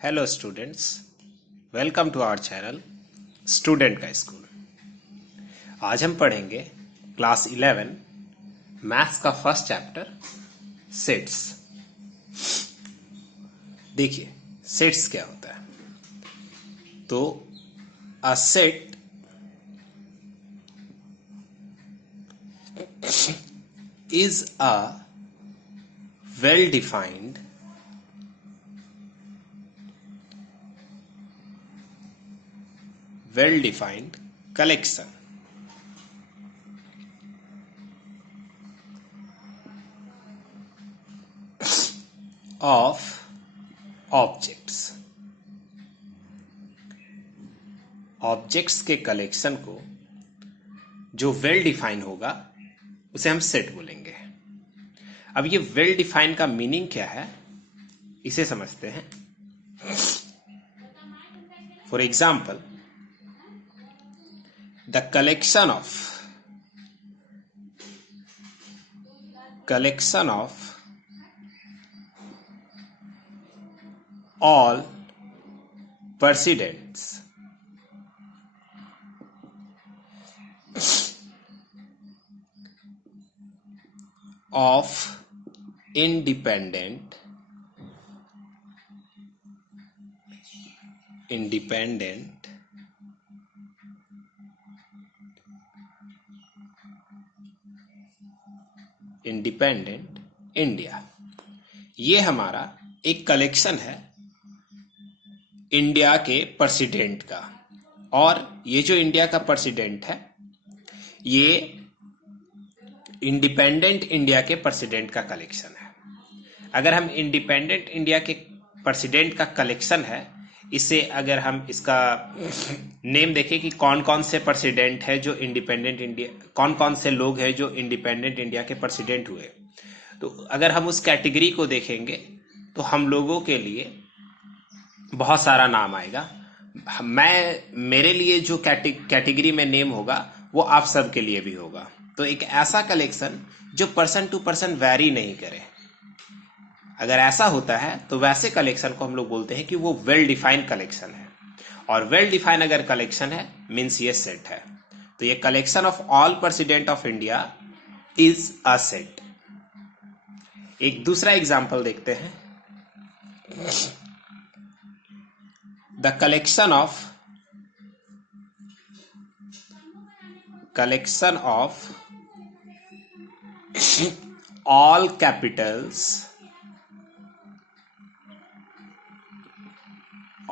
Hello students, welcome to our channel student का school. आज हम पढ़ेंगे क्लास 11 मैथ्स का फर्स्ट चैप्टर सेट्स। देखिए सेट्स क्या होता है। तो a set is a well defined collection of objects के कलेक्शन को जो वेल डिफाइन होगा उसे हम सेट बोलेंगे। अब ये वेल डिफाइन का मीनिंग क्या है इसे समझते हैं। For example, the collection of all precedents of independent India, ये हमारा एक कलेक्शन है इंडिया के प्रेसिडेंट का। और ये जो इंडिया का प्रेसिडेंट है ये इंडिपेंडेंट इंडिया के प्रेसिडेंट का कलेक्शन है। अगर हम इंडिपेंडेंट इंडिया के प्रेसिडेंट का कलेक्शन है, इसे अगर हम इसका नेम देखें कि कौन कौन से प्रेसिडेंट है जो इंडिपेंडेंट इंडिया, कौन कौन से लोग हैं जो इंडिपेंडेंट इंडिया के प्रेसिडेंट हुए, तो अगर हम उस कैटेगरी को देखेंगे तो हम लोगों के लिए बहुत सारा नाम आएगा। मेरे लिए जो कैटेगरी में नेम होगा वो आप सब के लिए भी होगा। तो एक ऐसा कलेक्शन जो पर्सन टू पर्सन वैरी नहीं करे, अगर ऐसा होता है तो वैसे कलेक्शन को हम लोग बोलते हैं कि वो वेल डिफाइंड कलेक्शन है। और वेल डिफाइंड अगर कलेक्शन है मीन्स ये सेट है। तो ये collection of all president of India is a set. एक दूसरा एग्जाम्पल देखते हैं। The collection of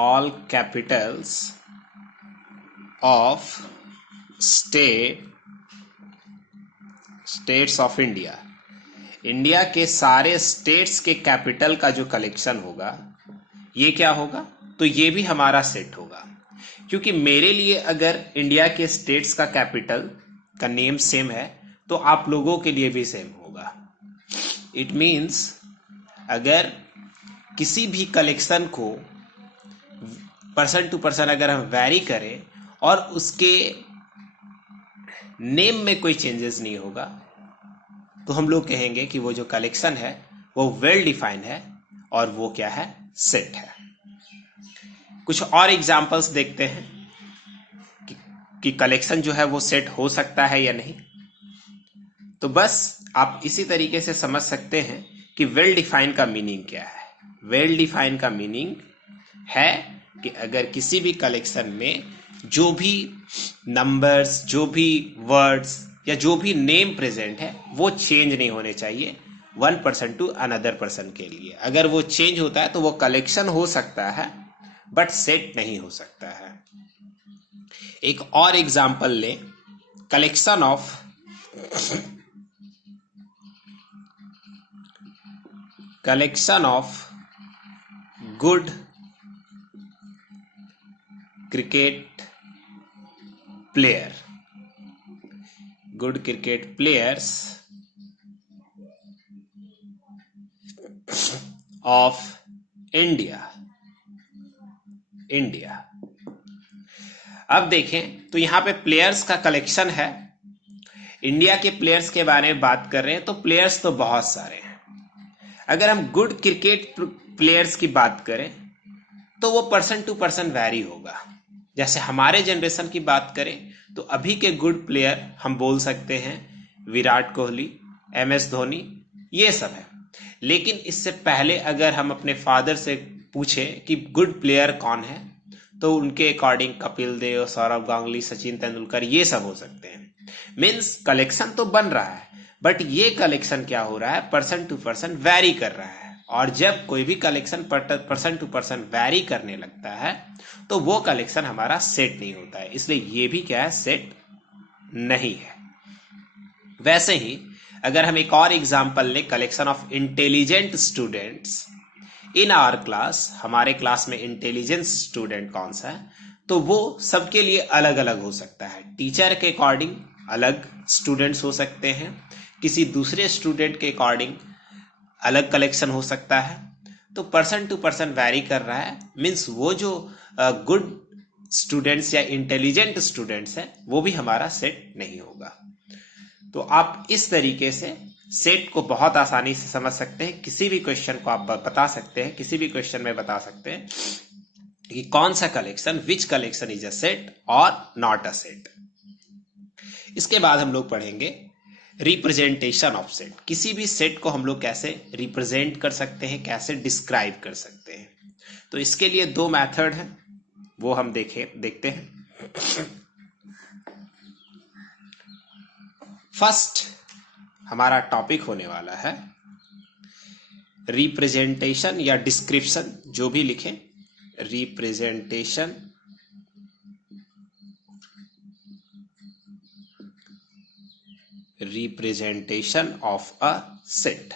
all capitals of states of India, India के सारे स्टेट्स के कैपिटल का जो कलेक्शन होगा ये क्या होगा, तो ये भी हमारा सेट होगा। क्योंकि मेरे लिए अगर इंडिया के स्टेट्स का कैपिटल का नेम सेम है तो आप लोगों के लिए भी सेम होगा। इट मीन्स अगर किसी भी कलेक्शन को पर्सन टू पर्सन अगर हम वैरी करें और उसके नेम में कोई चेंजेस नहीं होगा तो हम लोग कहेंगे कि वो जो कलेक्शन है वो वेल डिफाइंड है और वो क्या है, सेट है। कुछ और एग्जांपल्स देखते हैं कि कलेक्शन जो है वो सेट हो सकता है या नहीं। तो बस आप इसी तरीके से समझ सकते हैं कि वेल डिफाइंड का मीनिंग क्या है। वेल डिफाइंड का मीनिंग है कि अगर किसी भी कलेक्शन में जो भी नंबर्स, जो भी वर्ड्स या जो भी नेम प्रेजेंट है वो चेंज नहीं होने चाहिए one person to another person के लिए। अगर वो चेंज होता है तो वो कलेक्शन हो सकता है बट सेट नहीं हो सकता है। एक और एग्जांपल लें, collection of good cricket players of India. अब देखें तो यहां पे प्लेयर्स का कलेक्शन है। इंडिया के प्लेयर्स के बारे में बात कर रहे हैं तो प्लेयर्स तो बहुत सारे हैं। अगर हम गुड क्रिकेट प्लेयर्स की बात करें तो वो पर्सन टू पर्सन वैरी होगा। जैसे हमारे जनरेशन की बात करें तो अभी के गुड प्लेयर हम बोल सकते हैं विराट कोहली, MS धोनी, ये सब है। लेकिन इससे पहले अगर हम अपने फादर से पूछे कि गुड प्लेयर कौन है, तो उनके अकॉर्डिंग कपिल देव, सौरव गांगुली, सचिन तेंदुलकर, ये सब हो सकते हैं। मीन्स कलेक्शन तो बन रहा है, बट ये कलेक्शन क्या हो रहा है, पर्सन टू पर्सन वैरी कर रहा है। और जब कोई भी collection person to person vary करने लगता है तो वो कलेक्शन हमारा सेट नहीं होता है, इसलिए ये भी क्या है, सेट नहीं है। वैसे ही अगर हम एक और एग्जांपल लें, collection of intelligent students in our class, हमारे क्लास में इंटेलिजेंस स्टूडेंट कौन सा है, तो वो सबके लिए अलग अलग हो सकता है। टीचर के अकॉर्डिंग अलग स्टूडेंट्स हो सकते हैं, किसी दूसरे स्टूडेंट के अकॉर्डिंग अलग कलेक्शन हो सकता है। तो पर्सन टू पर्सन वैरी कर रहा है, मीन्स वो जो गुड स्टूडेंट्स या इंटेलिजेंट स्टूडेंट्स हैं वो भी हमारा सेट नहीं होगा। तो आप इस तरीके से सेट को बहुत आसानी से समझ सकते हैं। किसी भी क्वेश्चन को आप बता सकते हैं, किसी भी क्वेश्चन में बता सकते हैं कि कौन सा collection, which collection is a set और नॉट अ सेट। इसके बाद हम लोग पढ़ेंगे रिप्रेजेंटेशन ऑफ सेट। किसी भी सेट को हम लोग कैसे रिप्रेजेंट कर सकते हैं, कैसे डिस्क्राइब कर सकते हैं। तो इसके लिए दो मेथड हैं, वो हम देखते हैं। फर्स्ट हमारा टॉपिक होने वाला है रिप्रेजेंटेशन या डिस्क्रिप्शन, जो भी लिखें, रिप्रेजेंटेशन ऑफ अ सेट।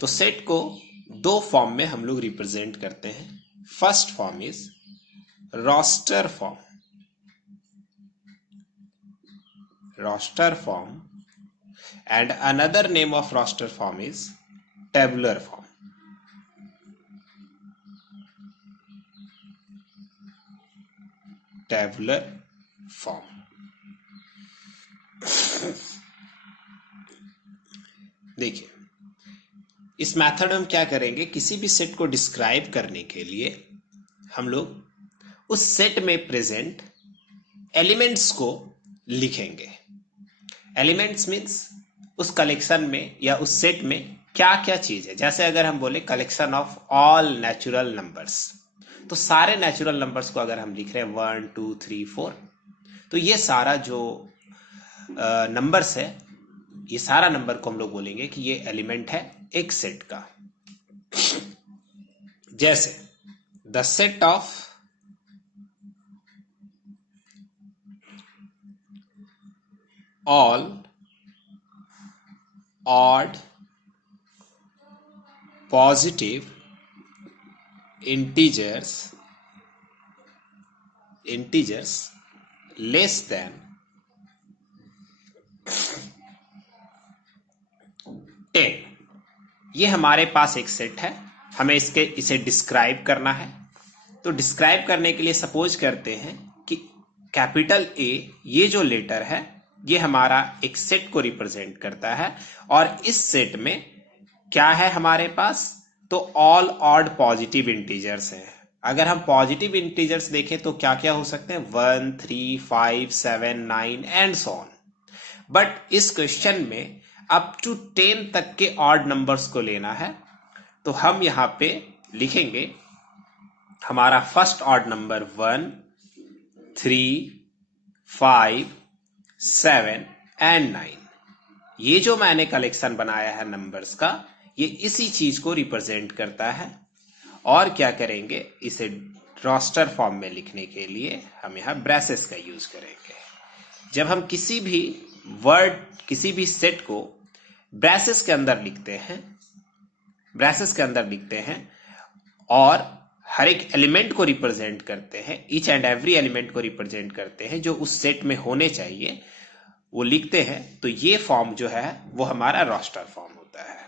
तो सेट को दो फॉर्म में हम लोग रिप्रेजेंट करते हैं। First form is roster form and another name of roster form is tabular form. देखिए, इस मेथड में हम क्या करेंगे, किसी भी सेट को डिस्क्राइब करने के लिए हम लोग उस सेट में प्रेजेंट एलिमेंट्स को लिखेंगे। एलिमेंट्स मीन्स उस कलेक्शन में या उस सेट में क्या क्या चीज है। जैसे अगर हम बोले collection of all natural numbers, तो सारे नेचुरल नंबर्स को अगर हम लिख रहे हैं 1 2 3 4, तो ये सारा जो नंबर्स है, ये सारा नंबर को हम लोग बोलेंगे कि ये एलिमेंट है एक सेट का। जैसे the set of all odd positive integers less than 10, ये हमारे पास एक सेट है, हमें इसे डिस्क्राइब करना है। तो डिस्क्राइब करने के लिए सपोज करते हैं कि कैपिटल A, ये जो लेटर है, ये हमारा एक सेट को रिप्रेजेंट करता है। और इस सेट में क्या है हमारे पास, तो ऑल ऑड पॉजिटिव इंटीजर्स है। अगर हम पॉजिटिव इंटीजर्स देखें तो क्या क्या हो सकते हैं, 1 3 5 7 9 एंड सो ऑन। बट इस क्वेश्चन में अप टू 10 तक के ऑड नंबर्स को लेना है, तो हम यहां पे लिखेंगे हमारा फर्स्ट ऑड नंबर 1 3 5 7 एंड 9। ये जो मैंने कलेक्शन बनाया है नंबर्स का, ये इसी चीज को रिप्रेजेंट करता है। और क्या करेंगे, इसे रोस्टर फॉर्म में लिखने के लिए हम यहां ब्रेसेस का यूज करेंगे। जब हम किसी भी वर्ड, किसी भी सेट को ब्रेसेस के अंदर लिखते हैं और हर एक एलिमेंट को रिप्रेजेंट करते हैं, ईच एंड एवरी एलिमेंट को रिप्रेजेंट करते हैं जो उस सेट में होने चाहिए, वो लिखते हैं, तो ये फॉर्म जो है वो हमारा रोस्टर फॉर्म होता है।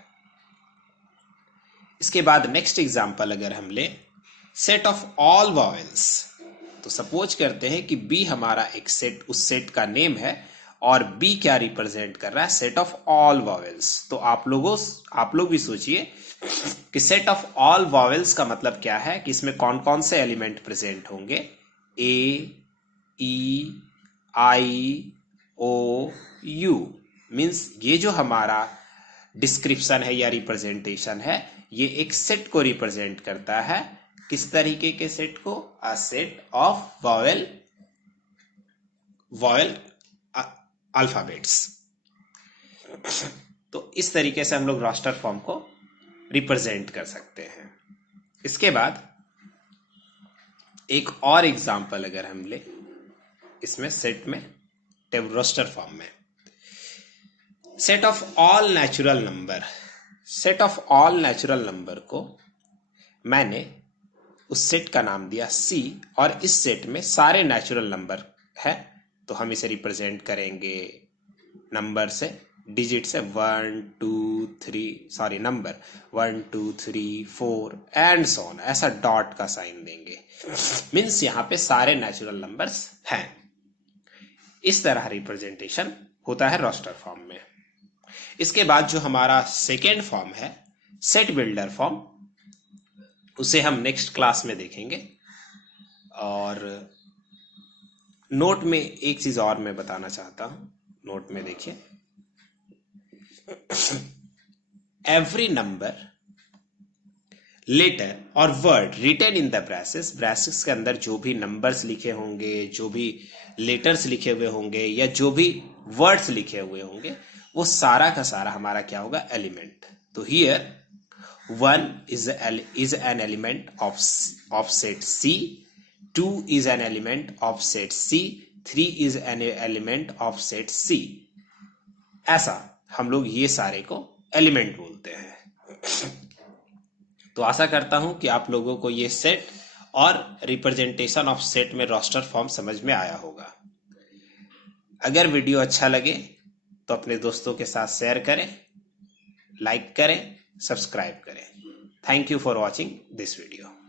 इसके बाद नेक्स्ट एग्जांपल अगर हम ले, सेट ऑफ ऑल वॉवेल्स, तो सपोज करते हैं कि बी हमारा एक सेट, उस सेट का नेम है और बी क्या रिप्रेजेंट कर रहा है, सेट ऑफ ऑल वॉवेल्स। तो आप लोग भी सोचिए कि सेट ऑफ ऑल वॉवेल्स का मतलब क्या है, कि इसमें कौन कौन से एलिमेंट प्रेजेंट होंगे, ए, ई, आई, ओ, यू। मीन्स ये जो हमारा डिस्क्रिप्शन है या रिप्रेजेंटेशन है, ये एक सेट को रिप्रेजेंट करता है। किस तरीके के सेट को, a set of vowel alphabets. तो इस तरीके से हम लोग रोस्टर फॉर्म को रिप्रेजेंट कर सकते हैं। इसके बाद एक और एग्जांपल अगर हम ले इसमें सेट में, रोस्टर फॉर्म में, set of all natural number. Set of all natural number को मैंने उस सेट का नाम दिया सी, और इस सेट में सारे नेचुरल नंबर है, तो हम इसे रिप्रेजेंट करेंगे नंबर से, डिजिट से, 1 2 3 नंबर 1 2 3 4 एंड सो ऑन, ऐसा डॉट का साइन देंगे। मीन्स यहाँ पे सारे नेचुरल नंबर्स हैं। इस तरह रिप्रेजेंटेशन होता है रोस्टर फॉर्म में। इसके बाद जो हमारा सेकेंड फॉर्म है, सेट बिल्डर फॉर्म, उसे हम नेक्स्ट क्लास में देखेंगे। और नोट में एक चीज और मैं बताना चाहता हूं, नोट में देखिए, एवरी नंबर, लेटर और word retain in the braces, braces के अंदर जो भी नंबर्स लिखे होंगे, जो भी लेटर्स लिखे हुए होंगे, या जो भी वर्ड्स लिखे हुए होंगे, वो सारा का सारा हमारा क्या होगा, एलिमेंट। तो here 1 is an element of set C, 2 is an element of set C, 3 is an element of set C। ऐसा हम लोग ये सारे को एलिमेंट बोलते हैं। तो आशा करता हूं कि आप लोगों को ये सेट और रिप्रेजेंटेशन ऑफ सेट में रोस्टर फॉर्म समझ में आया होगा। अगर वीडियो अच्छा लगे तो अपने दोस्तों के साथ शेयर करें, लाइक करें, सब्सक्राइब करें। Thank you for watching this video.